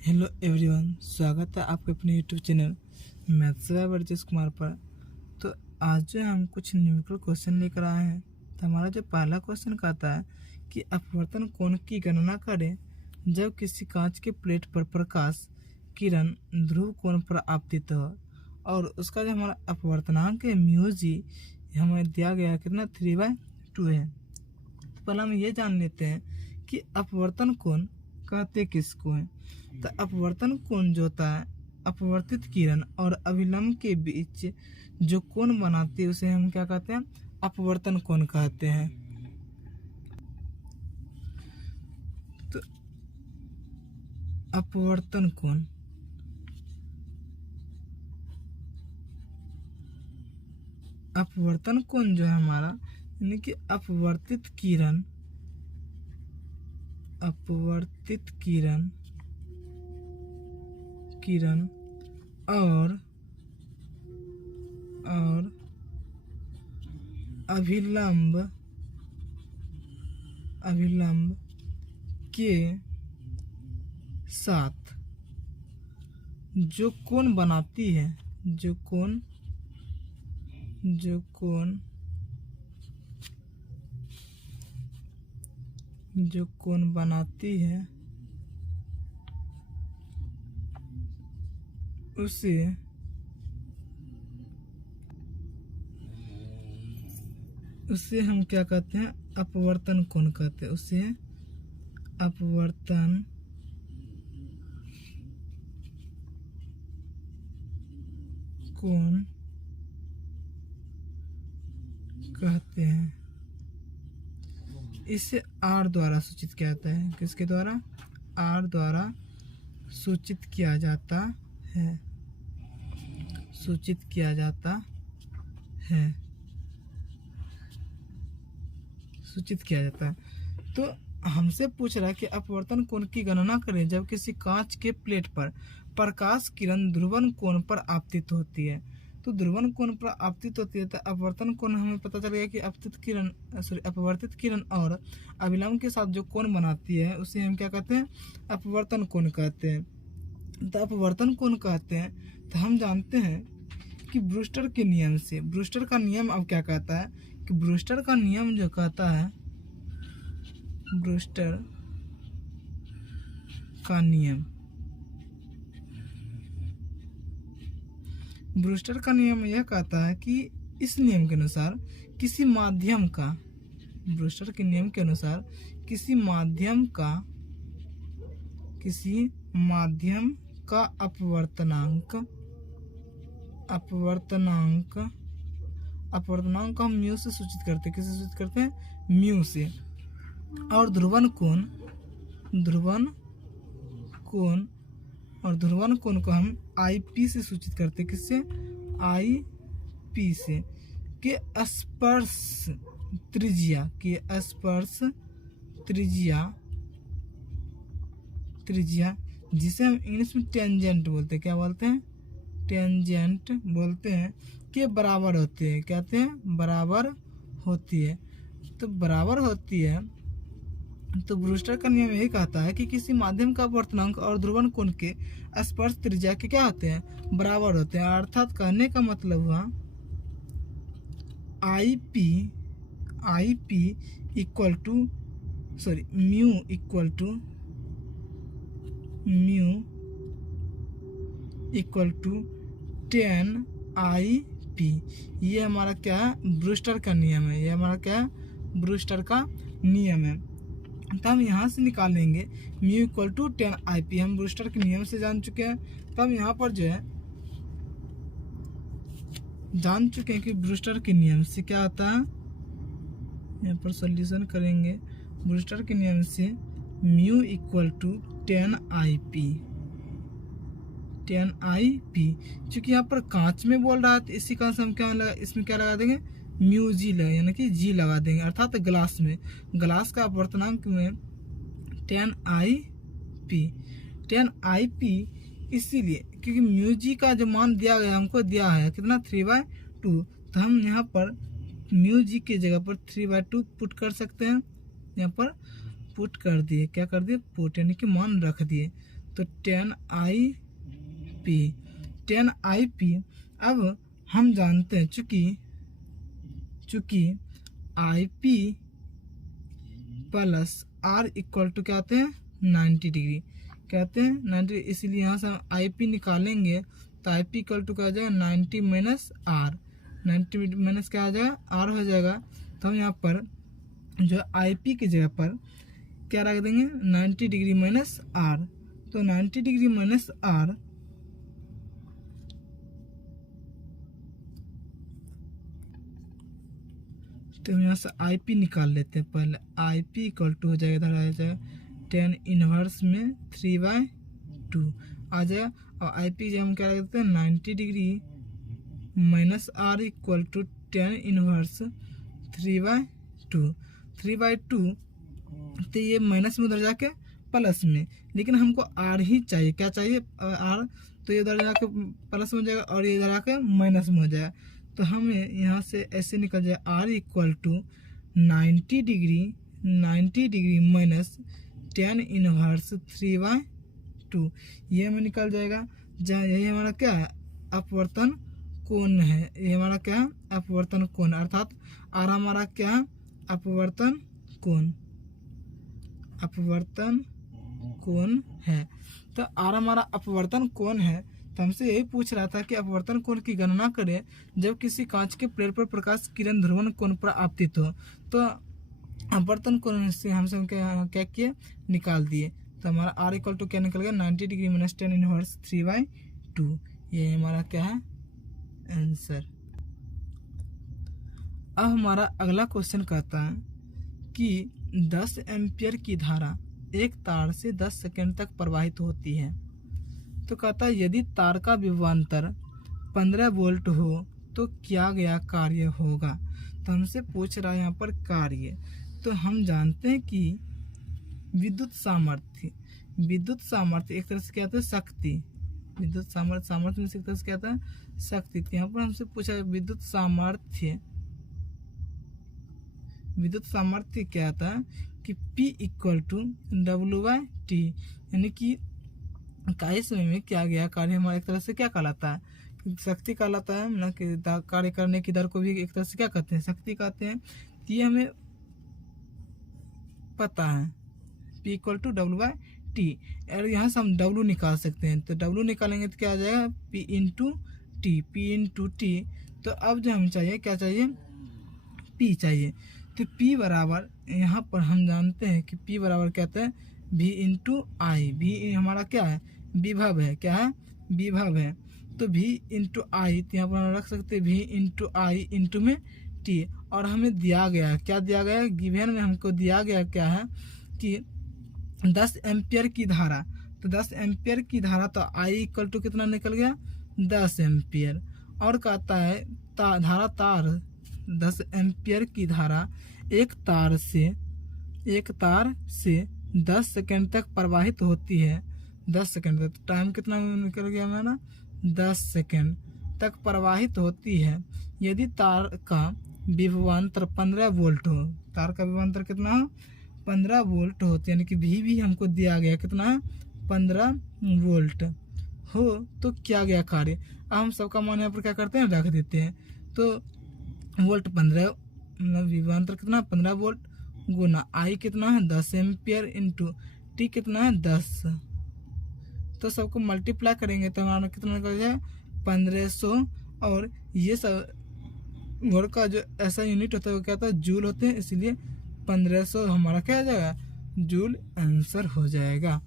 Hello everyone, स्वागत है आपके अपने YouTube channel maths by Brajesh Kumar पर। तो आज जो है हम कुछ न्यूमेरिकल क्वेश्चन लेकर आए हैं। तो हमारा जो पहला क्वेश्चन कहता है कि अपवर्तन कोण की गणना करें जब किसी कांच के प्लेट पर प्रकाश किरण ध्रुव कोण पर आपतित हो, और उसका जो हमारा अपवर्तनांक है म्यू जी हमें दिया गया कितना 3/2 है। तो पहले हम ये जान लेते हैं कि अपवर्तन कोण कहते किसको है। तो अपवर्तन कोण जो होता है अपवर्तित किरण और अभिलंब के बीच जो कोण बनाती है उसे हम क्या कहते हैं, अपवर्तन कोण कहते हैं। तो अपवर्तन कोण जो है हमारा, यानी कि अपवर्तित किरण और अभिलंब के साथ जो कोण बनाती है, जो कोण बनाती है उसे हम क्या कहते हैं, अपवर्तन कोण कहते हैं। उसे अपवर्तन कोण कहते हैं। इसे R द्वारा सूचित किया जाता है। किसके द्वारा? R द्वारा सूचित किया जाता है। तो हमसे पूछ रहा है कि अपवर्तन कोण की गणना करें जब किसी कांच के प्लेट पर प्रकाश किरण ध्रुवन कोण पर आपतित होती है। तो ध्रुवन कोण पर आपतित होती है तो अपवर्तन कोण हमें पता चल गया कि अपवर्तित किरण और अभिलंब के साथ जो कोण बनाती है उसे हम क्या कहते हैं, अपवर्तन कोण कहते हैं। तो अपवर्तन कोण कहते हैं तो हम जानते हैं कि ब्रूस्टर के नियम से, ब्रूस्टर का नियम अब क्या कहता है कि ब्रूस्टर का नियम जो कहता है, ब्रूस्टर का नियम यह कहता है कि इस नियम के अनुसार किसी माध्यम का, ब्रूस्टर के नियम के अनुसार किसी माध्यम का अपवर्तनांक हम म्यू से सूचित करते हैं। किससे सूचित करते हैं? म्यू से। और ध्रुवन कोण को हम IP से सूचित करते हैं। किससे? IP से। के स्पर्श त्रिज्या जिसे हम इंग्लिश में टेंजेंट बोलते हैं। क्या बोलते हैं? टेंजेंट बोलते हैं, के बराबर होते हैं। कहते हैं बराबर होती है। तो बराबर होती है तो ब्रूस्टर का नियम यही कहता है कि किसी माध्यम का अपवर्तनांक और ध्रुवन कोण के स्पर्श त्रिज्या के क्या होते हैं, बराबर होते हैं। अर्थात कहने का मतलब हुआ म्यू इक्वल टू 10IP। ये हमारा क्या है, ब्रूस्टर का नियम है। ये हमारा क्या है, ब्रूस्टर का नियम है। तो हम यहाँ से निकालेंगे म्यू इक्वल टू 10IP। हम ब्रूस्टर के नियम से जान चुके हैं। तो हम यहाँ पर जो है जान चुके हैं कि ब्रूस्टर के नियम से क्या होता है। यहाँ पर सॉल्यूशन करेंगे। ब्रूस्टर के नियम से म्यू इक्वल टू 10IP। चूँकि यहाँ पर कांच में बोल रहा है तो इसी कारण से हम इसमें क्या लगा देंगे, म्यू जी लगा, यानी कि जी लगा देंगे। अर्थात ग्लास का अपवर्तनांक में 10IP इसीलिए क्योंकि म्यू जी का जो मान दिया गया हमको दिया है कितना 3/2। तो हम यहाँ पर म्यू जी की जगह पर 3/2 पुट कर सकते हैं। यहाँ पर पुट कर दिए, क्या कर दिए, पुट यानी कि मान रख दिए। तो तो 10IP। अब हम जानते हैं चूँकि IP plus R equal to क्या आते हैं 90 डिग्री, कहते हैं 90, इसीलिए यहाँ से हम IP निकालेंगे तो IP इक्वल टू क्या आ जाएगा 90 माइनस R, 90 माइनस क्या आ जाएगा R हो जाएगा। तो हम यहाँ पर जो IP की जगह पर क्या रख देंगे 90 डिग्री माइनस R, तो 90 डिग्री माइनस R तो हम यहाँ से IP निकाल लेते हैं। पहले IP इक्वल टू हो जाएगा, इधर आ जाएगा 10 इनवर्स में 3/2 आ जाएगा। और IP जब हम क्या रख देते हैं 90 degree minus R equal to 10 inverse 3/2 तो ये माइनस में उधर जाके प्लस में, लेकिन हमको R ही चाहिए, क्या चाहिए R, तो ये उधर जाके प्लस में हो जाएगा और ये इधर आके माइनस में हो जाएगा। तो हमें यहाँ से ऐसे निकल जाए R equal to 90 degree minus 10 inverse 3/2, ये हमें निकल जाएगा। जहाँ यही हमारा क्या है अपवर्तन कोण है, ये हमारा क्या है अपवर्तन कोण, अर्थात R हमारा क्या है अपवर्तन कोण है। तो R हमारा अपवर्तन कोण है। तो हमसे यही पूछ रहा था कि अपवर्तन कोण की गणना करें जब किसी कांच के प्लेट पर प्रकाश किरण ध्रुवण कोण पर आपतित हो। तो अपवर्तन कोण से हमसे क्या किए निकाल दिए। तो हमारा R इक्वल टू क्या निकल गया 90 डिग्री माइनस 10 इनवर्स 3/2, ये हमारा क्या है आंसर। अब हमारा अगला क्वेश्चन कहता है कि 10 एम्पियर की धारा एक तार से 10 सेकंड तक प्रवाहित होती है। तो कहता है यदि तार का विभवांतर 15 वोल्ट हो तो क्या गया कार्य होगा। तो हमसे पूछ रहा है यहाँ पर कार्य। तो हम जानते हैं कि विद्युत सामर्थ्य एक तरह से क्या होता है शक्ति, विद्युत सामर्थ्य में से एक तरह से क्या होता है शक्ति। तो यहाँ पर हमसे पूछा है विद्युत सामर्थ्य क्या आता है कि P इक्वल टू W/T, यानी कि इकाई समय में क्या गया कार्य हमारा एक तरह से क्या कहलाता है शक्ति कहलाता है ना, कि कार्य करने की दर को भी एक तरह से क्या कहते हैं शक्ति कहते हैं। तो ये हमें पता है P इक्वल टू W/T, और यहाँ से हम W निकाल सकते हैं। तो W निकालेंगे तो क्या आ जाएगा P इंटू टी। तो अब जो हम चाहिए क्या चाहिए P चाहिए। तो P बराबर यहाँ पर हम जानते हैं कि P बराबर कहते हैं V इंटू आई। V हमारा क्या है विभव है, क्या है विभव है। तो V इंटू आई, तो यहाँ पर हम रख सकते हैं V इंटू आई इंटू में T। और हमें दिया गया क्या दिया गया गिवन में हमको दिया गया क्या है कि 10 एम्पियर की धारा। तो 10 एम्पियर की धारा तो I इक्वल टू कितना निकल गया 10 एम्पियर। और कहता है तार 10 एम्पियर की धारा एक तार से 10 सेकंड तक प्रवाहित होती है। 10 सेकंड तक टाइम कितना निकल गया हमारा 10 सेकंड तक प्रवाहित होती है। यदि तार का विभवांतर 15 वोल्ट हो, तार का विभवांतर कितना हो 15 वोल्ट होते, यानी कि भी हमको दिया गया कितना है 15 वोल्ट हो तो क्या गया कार्य। अब हम सबका मान यहाँ पर क्या करते हैं रख देते हैं। तो वोल्ट 15 मतलब विभवांतर कितना 15 वोल्ट गुना आई कितना है 10 एम्पियर इंटू टी कितना है 10। तो सबको मल्टीप्लाई करेंगे तो हमारा कितना निकल जाए 1500। और ये सब घर का जो ऐसा यूनिट होता है वो क्या होता है जूल होते हैं, इसलिए 1500 हमारा क्या आ जाएगा जूल आंसर हो जाएगा।